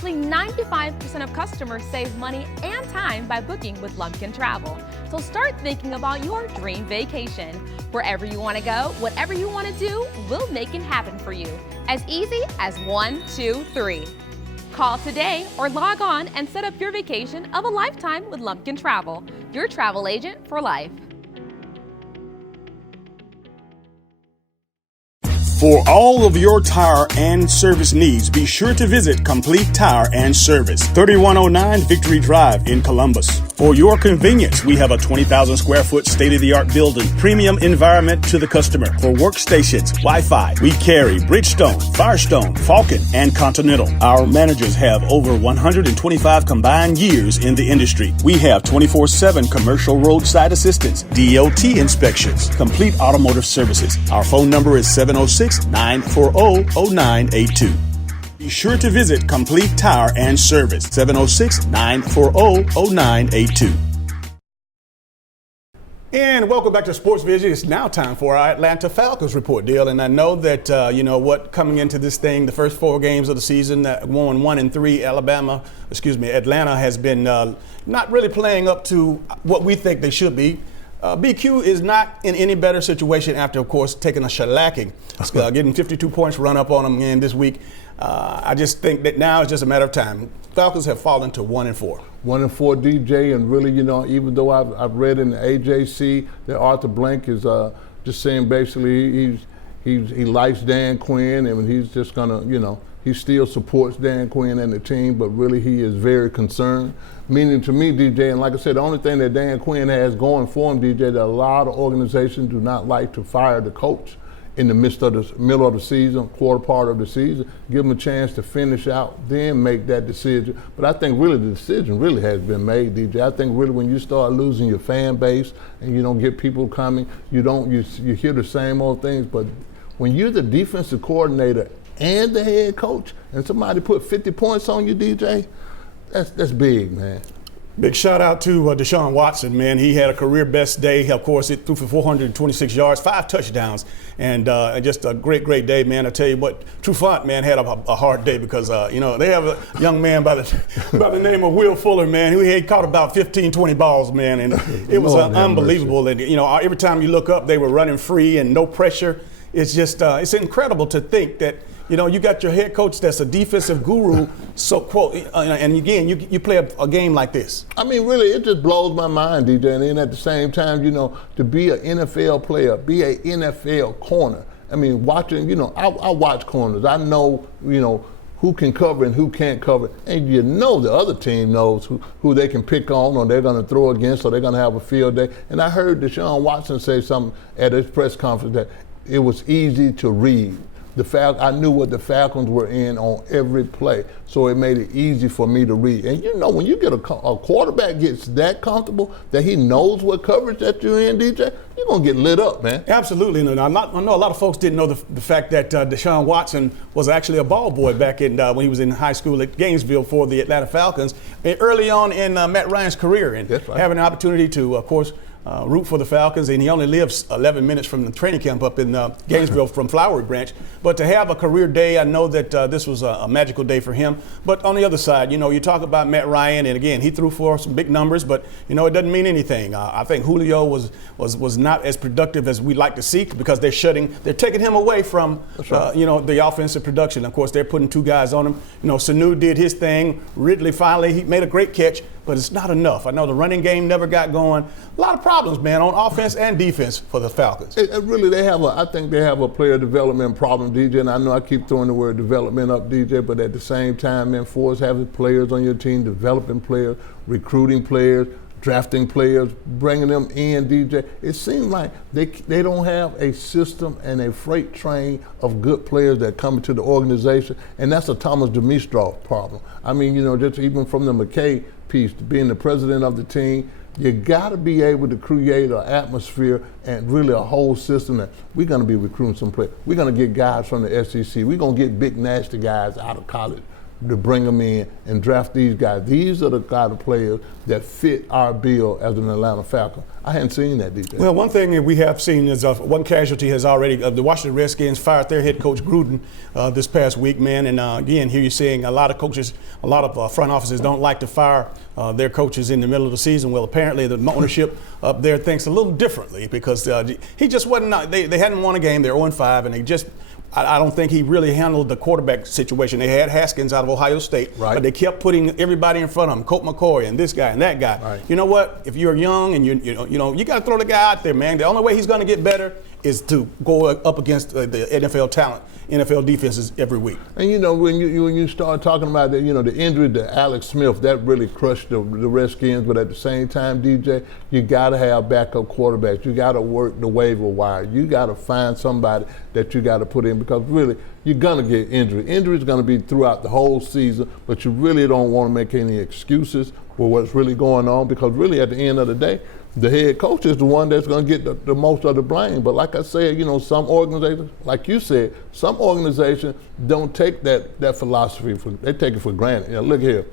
Actually, 95% of customers save money and time by booking with Lumpkin Travel. So start thinking about your dream vacation. Wherever you want to go, whatever you want to do, we'll make it happen for you. As easy as 1, 2, 3. Call today or log on and set up your vacation of a lifetime with Lumpkin Travel, your travel agent for life. For all of your tire and service needs, be sure to visit Complete Tire and Service, 3109 Victory Drive in Columbus. For your convenience, we have a 20,000 square foot state-of-the-art building, premium environment to the customer. For workstations, Wi-Fi, we carry Bridgestone, Firestone, Falcon, and Continental. Our managers have over 125 combined years in the industry. We have 24/7 commercial roadside assistance, DOT inspections, complete automotive services. Our phone number is 706-940-0982. Be sure to visit Complete Tire and Service, 706-940-0982. And welcome back to Sports Vision. It's now time for our Atlanta Falcons report, Dale. And I know that, coming into this thing, the first 4 games of the season, 1-3, Atlanta has been not really playing up to what we think they should be. BQ is not in any better situation after, of course, taking a shellacking, getting 52 points run up on them again this week. I just think that now it's just a matter of time. Falcons have fallen to 1-4. 1-4, DJ, and really, even though I've read in the AJC that Arthur Blank is just saying basically he likes Dan Quinn and he's just gonna, he still supports Dan Quinn and the team, but really he is very concerned. Meaning to me, DJ, and like I said, the only thing that Dan Quinn has going for him, DJ, that a lot of organizations do not like to fire the coach in the middle of the season, quarter part of the season, give him a chance to finish out, then make that decision. But I think really the decision really has been made, DJ. I think really when you start losing your fan base and you don't get people coming, you hear the same old things. But when you're the defensive coordinator and the head coach, and somebody put 50 points on you, DJ, that's big, man. Big shout out to Deshaun Watson, man. He had a career best day. Of course, it threw for 426 yards, 5 touchdowns, and just a great day, man. I tell you what, Trufant, man, had a hard day because they have a young man by the name of Will Fuller, man, who had caught about 15, 20 balls, man, and it was unbelievable. And every time you look up, they were running free and no pressure. It's just it's incredible to think that. You got your head coach that's a defensive guru, and again, you play a game like this. I mean, really, it just blows my mind, DJ. And then at the same time, to be an NFL player, be an NFL corner. I mean, watching, I watch corners. I know, who can cover and who can't cover. And the other team knows who they can pick on or they're going to throw against or they're going to have a field day. And I heard Deshaun Watson say something at his press conference that it was easy to read. I knew what the Falcons were in on every play, so it made it easy for me to read. And when you get a quarterback gets that comfortable that he knows what coverage that you're in, DJ, you're going to get lit up, man. Absolutely. I know a lot of folks didn't know the fact that Deshaun Watson was actually a ball boy back in when he was in high school at Gainesville for the Atlanta Falcons. And early on in Matt Ryan's career, and having an opportunity to, of course, root for the Falcons, and he only lives 11 minutes from the training camp up in Gainesville from Flowery Branch. But to have a career day, I know that this was a magical day for him. But on the other side, you talk about Matt Ryan, and again, he threw for some big numbers, but it doesn't mean anything. I think Julio was not as productive as we'd like to see because they're taking him away from the offensive production. Of course, they're putting 2 guys on him. Sanu did his thing. Ridley finally he made a great catch, but it's not enough. I know the running game never got going. A lot of problems, man, on offense and defense for the Falcons. Really, I think they have a player development problem, DJ, and I know I keep throwing the word development up, DJ, but at the same time, man, for us having players on your team, developing players, recruiting players, drafting players, bringing them in, DJ, it seems like they don't have a system and a freight train of good players that come into the organization, and that's a Thomas Dimistrov problem. I mean, just even from the McKay piece, being the president of the team, you got to be able to create an atmosphere and really a whole system that we're going to be recruiting some players. We're going to get guys from the SEC. We're going to get big, nasty guys out of college to bring them in and draft these guys. These are the kind of players that fit our bill as an Atlanta Falcon. I hadn't seen that, DJ. Well, one thing that we have seen is one casualty has already, the Washington Redskins fired their head coach Gruden this past week, man. And again, here you're seeing a lot of coaches, a lot of front offices don't like to fire their coaches in the middle of the season. Well, apparently the ownership up there thinks a little differently because he just wasn't, they hadn't won a game. They're 0-5, and they just, I don't think he really handled the quarterback situation. They had Haskins out of Ohio State, but they kept putting everybody in front of him, Colt McCoy and this guy and that guy. Right. You know what? If you're young and you got to throw the guy out there, man. The only way he's going to get better is to go up against the NFL talent, NFL defenses every week. And when you start talking about the injury to Alex Smith, that really crushed the Redskins. But at the same time, DJ, you got to have backup quarterbacks. You got to work the waiver wire. You got to find somebody that you got to put in because really you're gonna get injury. Injury is gonna be throughout the whole season, but you really don't want to make any excuses for what's really going on because really at the end of the day, the head coach is the one that's going to get the most of the blame. But like I said, some organizations, like you said, some organizations don't take that philosophy. They take it for granted. Look here,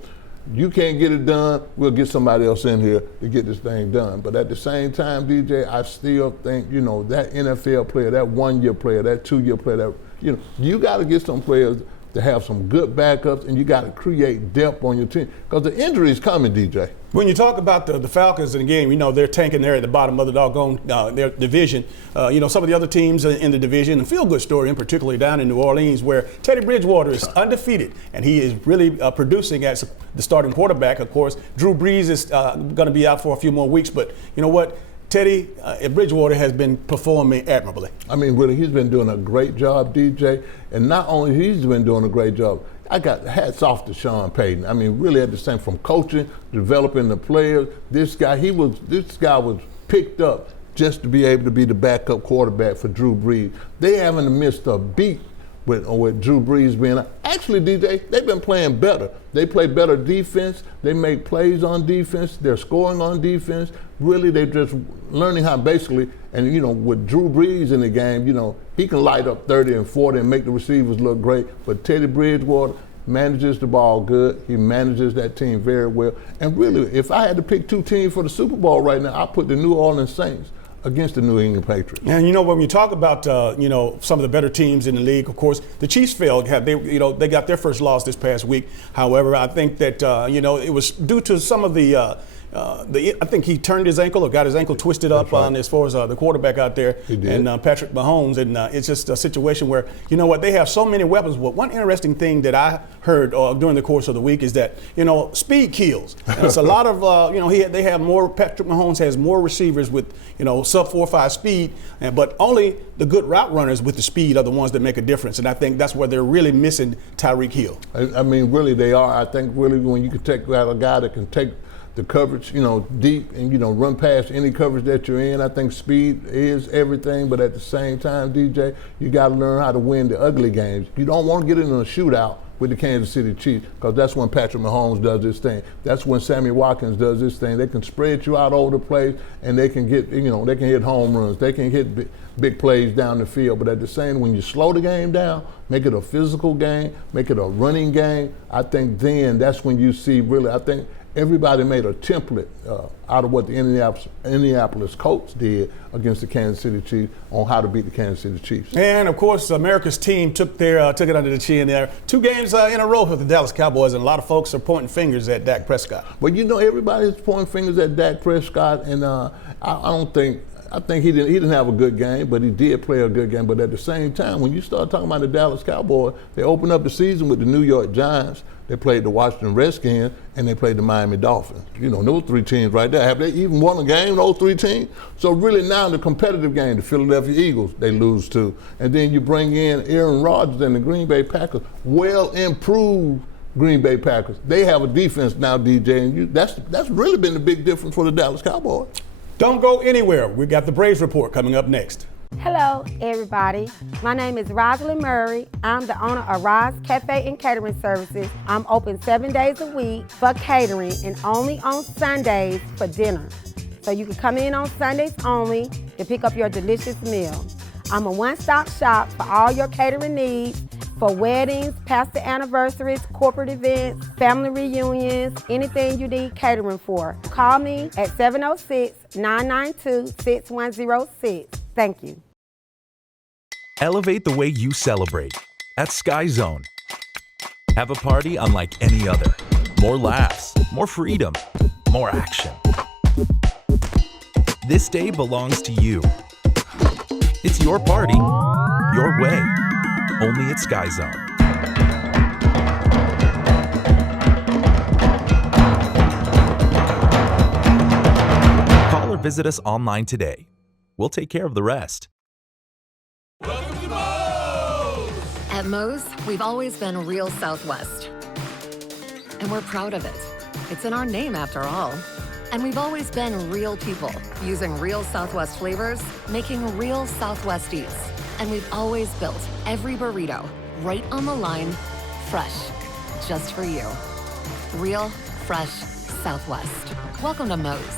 you can't get it done, we'll get somebody else in here to get this thing done. But at the same time, DJ, I still think, that NFL player, that 1-year player, that 2-year player, you got to get some players to have some good backups, and you got to create depth on your team because the injury is coming, DJ. When you talk about the Falcons, and again, they're tanking there at the bottom of the doggone their division. Some of the other teams in the division, and feel-good story in particular down in New Orleans, where Teddy Bridgewater is undefeated, and he is really producing as the starting quarterback. Of course, Drew Brees is going to be out for a few more weeks, but you know what? Teddy Bridgewater has been performing admirably. I mean, really, he's been doing a great job, DJ. And not only he's been doing a great job, I got hats off to Sean Payton. I mean, really at the same, from coaching, developing the players. This guy was picked up just to be able to be the backup quarterback for Drew Brees. They haven't missed a beat with Drew Brees being out. Actually, DJ, they've been playing better. They play better defense. They make plays on defense. They're scoring on defense. Really, they're just learning how basically, and with Drew Brees in the game, he can light up 30 and 40 and make the receivers look great. But Teddy Bridgewater manages the ball good. He manages that team very well. And really, if I had to pick two teams for the Super Bowl right now, I'd put the New Orleans Saints against the New England Patriots. And when we talk about some of the better teams in the league, of course, the Chiefs failed. They got their first loss this past week. However, I think that it was due to some of I think he turned his ankle or got his ankle twisted up as far as the quarterback out there, and Patrick Mahomes. And it's just a situation where, they have so many weapons. But one interesting thing that I heard during the course of the week is that, speed kills. And it's a lot of, they have more, Patrick Mahomes has more receivers with, sub 4.5 speed, but only the good route runners with the speed are the ones that make a difference. And I think that's where they're really missing Tyreek Hill. I mean, really, they are. I think really when you can take out a guy that can take the coverage, deep and, run past any coverage that you're in. I think speed is everything, but at the same time, DJ, you got to learn how to win the ugly games. You don't want to get into a shootout with the Kansas City Chiefs because that's when Patrick Mahomes does this thing. That's when Sammy Watkins does this thing. They can spread you out over the place and they can get, they can hit home runs. They can hit big plays down the field. But at the same, when you slow the game down, make it a physical game, make it a running game, I think then that's when you see really, I think everybody made a template out of what the Indianapolis Colts did against the Kansas City Chiefs on how to beat the Kansas City Chiefs. And, of course, America's team took it under the chin there. 2 games in a row for the Dallas Cowboys, and a lot of folks are pointing fingers at Dak Prescott. But, everybody's pointing fingers at Dak Prescott, and I think he didn't have a good game, but he did play a good game. But at the same time, when you start talking about the Dallas Cowboys, they opened up the season with the New York Giants. They played the Washington Redskins, and they played the Miami Dolphins. Those 3 teams right there. Have they even won a game, those 3 teams? So really now the competitive game, the Philadelphia Eagles, they lose to. And then you bring in Aaron Rodgers and the Green Bay Packers, well-improved Green Bay Packers. They have a defense now, DJ, and that's really been the big difference for the Dallas Cowboys. Don't go anywhere. We got the Braves Report coming up next. Hello, everybody. My name is Rosalind Murray. I'm the owner of Roz Cafe and Catering Services. I'm open 7 days a week for catering and only on Sundays for dinner. So you can come in on Sundays only to pick up your delicious meal. I'm a one-stop shop for all your catering needs, for weddings, pastor anniversaries, corporate events, family reunions, anything you need catering for. Call me at 706-992-6106. Thank you. Elevate the way you celebrate at Sky Zone. Have a party unlike any other. More laughs, more freedom, more action. This day belongs to you. It's your party, your way. Only at Sky Zone. Call or visit us online today. We'll take care of the rest. At Moe's, we've always been real Southwest. And we're proud of it. It's in our name after all. And we've always been real people, using real Southwest flavors, making real Southwest eats. And we've always built every burrito right on the line, fresh, just for you. Real, fresh Southwest. Welcome to Moe's.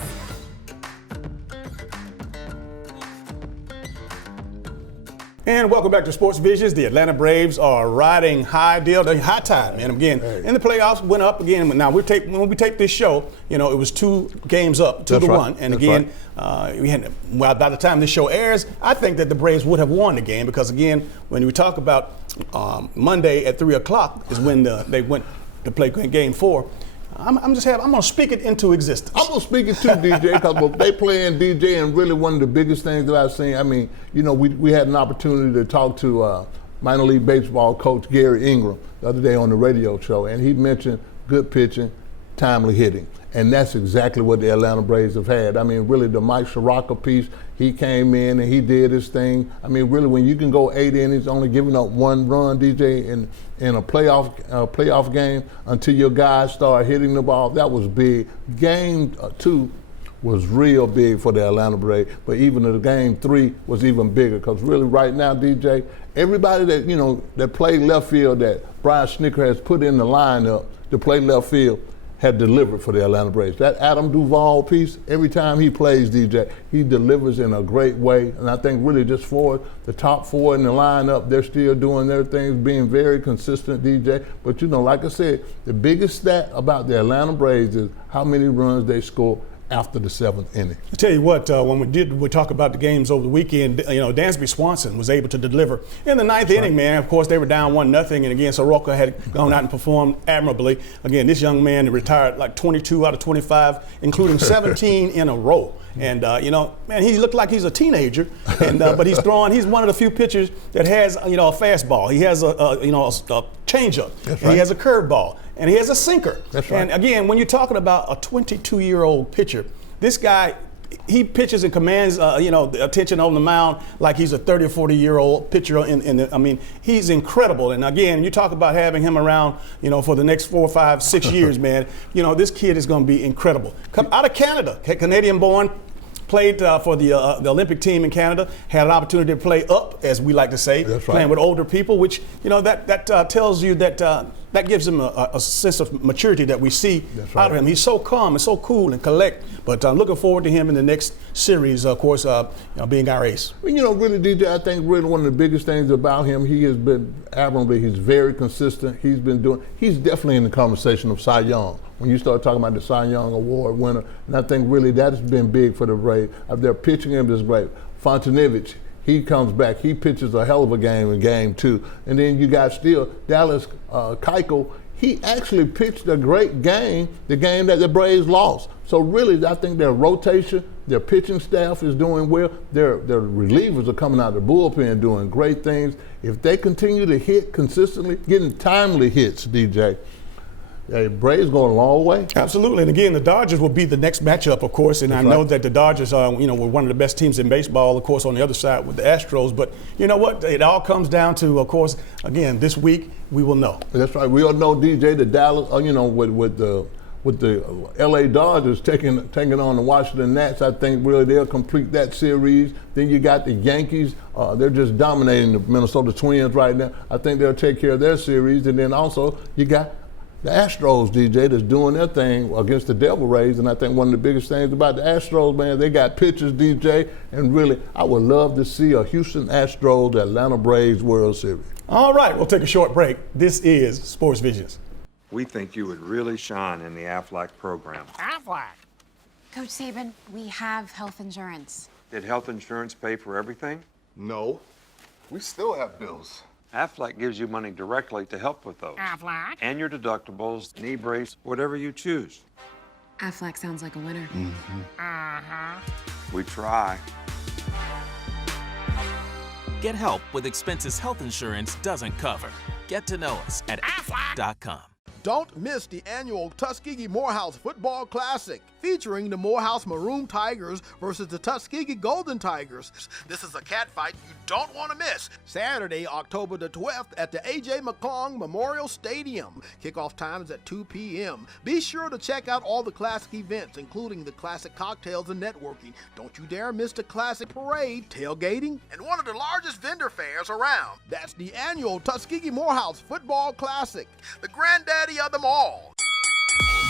And welcome back to Sports Visions. The Atlanta Braves are riding high tide, man. Again, in the playoffs, went up again. Now when we tape this show, it was 2 games up, 2-1. And again, by the time this show airs, I think that the Braves would have won the game because again, when we talk about Monday at 3:00 is when they went to play Game 4. I'm going to speak it into existence. I'm going to speak it too, DJ, because they playing DJ, and really one of the biggest things that I've seen, we had an opportunity to talk to minor league baseball coach Gary Ingram the other day on the radio show, and he mentioned good pitching, timely hitting. And that's exactly what the Atlanta Braves have had. Really the Mike Soroka piece, he came in and he did his thing. Really when you can go 8 innings, only giving up 1 run, DJ, in a playoff game until your guys start hitting the ball, that was big. Game 2 was real big for the Atlanta Braves, but even the Game 3 was even bigger because really right now, DJ, everybody that played left field that Brian Snitker has put in the lineup to play left field had delivered for the Atlanta Braves. That Adam Duvall piece, every time he plays, DJ, he delivers in a great way. And I think really just for the top 4 in the lineup, they're still doing their things, being very consistent, DJ. But like I said, the biggest stat about the Atlanta Braves is how many runs they score after the 7th inning. I tell you what, when we talk about the games over the weekend, Dansby Swanson was able to deliver in the 9th inning, man. Of course, they were down 1-0, and again, Soroka had gone out and performed admirably. Again, this young man retired like 22 out of 25, including 17 in a row. And man, he looked like he's a teenager, and but he's throwing. He's one of the few pitchers that has a fastball. He has a changeup, and he has a curveball, and he has a sinker. That's right. And again, when you're talking about a 22-year-old pitcher, this guy, he pitches and commands the attention on the mound like he's a 30 or 40-year-old pitcher. He's incredible. And again, you talk about having him around, for the next 4, 5, 6 years, man. This kid is going to be incredible. Come out of Canada, Canadian-born. Played for the Olympic team in Canada, had an opportunity to play up, as we like to say, playing with older people, which, that tells you that gives him a sense of maturity that we see out of him. He's so calm and so cool and collect, but I'm looking forward to him in the next series, of course, being our ace. Really, DJ, I think really one of the biggest things about him, he has been admirably, he's very consistent. He's definitely in the conversation of Cy Young. When you start talking about the Cy Young Award winner, and I think really that has been big for the Braves. Their pitching him is great. Fontainevich, he comes back. He pitches a hell of a game in Game 2. And then you got still Dallas Keuchel. He actually pitched a great game, the game that the Braves lost. So really, I think their rotation, their pitching staff is doing well. Their relievers are coming out of the bullpen doing great things. If they continue to hit consistently, getting timely hits, DJ, Braves going a long way. Absolutely, and again, the Dodgers will be the next matchup, of course. And I know that the Dodgers are, were one of the best teams in baseball, of course, on the other side with the Astros. But you know what? It all comes down to, of course, again, this week we will know. That's right. We all know, DJ, the Dallas, with the LA Dodgers taking on the Washington Nats, I think really they'll complete that series. Then you got the Yankees. They're just dominating the Minnesota Twins right now. I think they'll take care of their series. And then also you got the Astros, DJ, that's doing their thing against the Devil Rays. And I think one of the biggest things about the Astros, man, they got pitchers, DJ, and really I would love to see a Houston Astros, Atlanta Braves World Series. All right, we'll take a short break. This is Sports Visions. We think you would really shine in the Aflac program. Aflac? Coach Saban, we have health insurance. Did health insurance pay for everything? No. We still have bills. Aflac gives you money directly to help with those. Aflac? And your deductibles, knee brace, whatever you choose. Aflac sounds like a winner. We try. Get help with expenses health insurance doesn't cover. Get to know us at aflac.com. Don't miss the annual Tuskegee Morehouse Football Classic, featuring the Morehouse Maroon Tigers versus the Tuskegee Golden Tigers. This is a cat fight you don't want to miss. Saturday, October the 12th at the A.J. McClung Memorial Stadium. Kickoff time is at 2 p.m. Be sure to check out all the classic events, including the classic cocktails and networking. Don't you dare miss the classic parade, tailgating, and one of the largest vendor fairs around. That's the annual Tuskegee Morehouse Football Classic, the granddaddy of them all.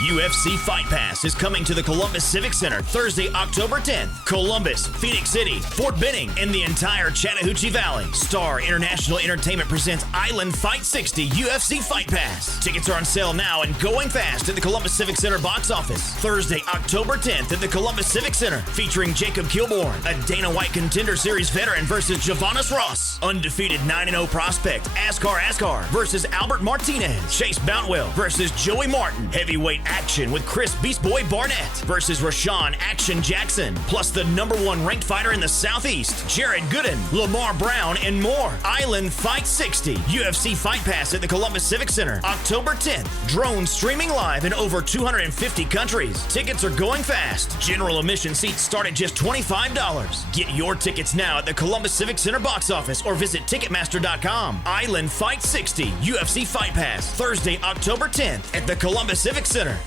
UFC Fight Pass is coming to the Columbus Civic Center Thursday, October 10th. Columbus, Phoenix City, Fort Benning, and the entire Chattahoochee Valley. Star International Entertainment presents Island Fight 60 UFC Fight Pass. Tickets are on sale now and going fast at the Columbus Civic Center box office. Thursday, October 10th at the Columbus Civic Center, featuring Jacob Kilbourne, a Dana White Contender Series veteran versus Javonis Ross. Undefeated 9-0 prospect Askar versus Albert Martinez. Chase Boutwell versus Joey Martin. Heavyweight action with Chris Beast Boy Barnett versus Rashawn Action Jackson, plus the #1 ranked fighter in the Southeast, Jared Gooden, Lamar Brown, and more. Island Fight 60 UFC Fight Pass at the Columbus Civic Center, October 10th. Drone streaming live in over 250 countries. Tickets are going fast. General admission seats start at just $25. Get your tickets now at the Columbus Civic Center box office or visit Ticketmaster.com. Island Fight 60 UFC Fight Pass, Thursday, October 10th at the Columbus Civic Center.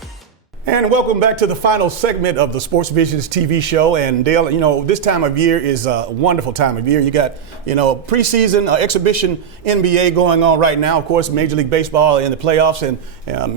And welcome back to the final segment of the Sports Visions TV show. And Dale, you know, this time of year is a wonderful time of year. You got, you know, preseason exhibition NBA going on right now. Of course, Major League Baseball in the playoffs. And,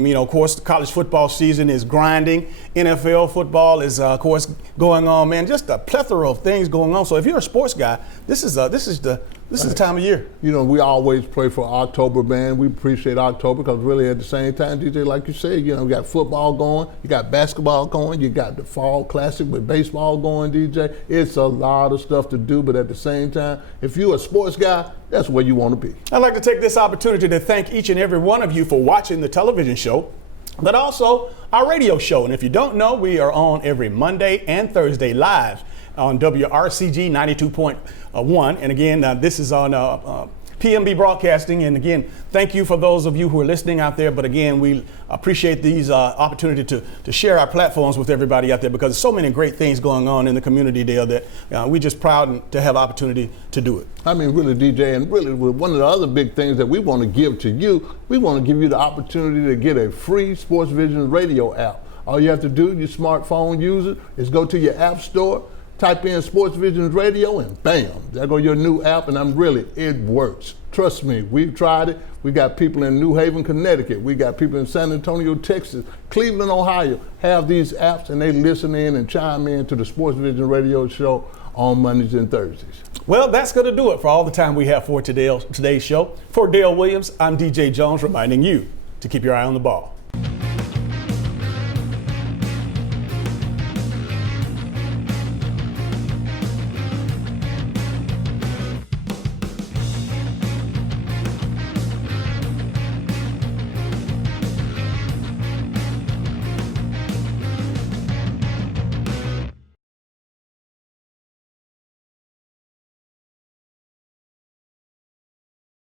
you know, of course, the college football season is grinding. NFL football is, of course, going on, man. Just a plethora of things going on. So if you're a sports guy, this is the time of year. You know, we always pray for October, man. We appreciate October because really at the same time, DJ, like you said, you know, we got football going, you got basketball going, you got the fall classic with baseball going, DJ. It's a lot of stuff to do, but at the same time, if you're a sports guy, that's where you want to be. I'd like to take this opportunity to thank each and every one of you for watching the television show, but also our radio show. And if you don't know, we are on every Monday and Thursday live on WRCG 92.1. And again, this is on PMB Broadcasting. And again, thank you for those of you who are listening out there. But again, we appreciate these opportunity to share our platforms with everybody out there because there's so many great things going on in the community there that we're just proud to have opportunity to do it. I mean, really, DJ, and really one of the other big things that we want to give to you, we want to give you the opportunity to get a free Sports Vision radio app. All you have to do, your smartphone user, is go to your app store, type in Sports Visions Radio, and bam, there go your new app, and it works. Trust me, we've tried it. We got people in New Haven, Connecticut. We got people in San Antonio, Texas, Cleveland, Ohio, have these apps, and they listen in and chime in to the Sports Vision Radio show on Mondays and Thursdays. Well, that's going to do it for all the time we have for today's show. For Dale Williams, I'm DJ Jones, reminding you to keep your eye on the ball.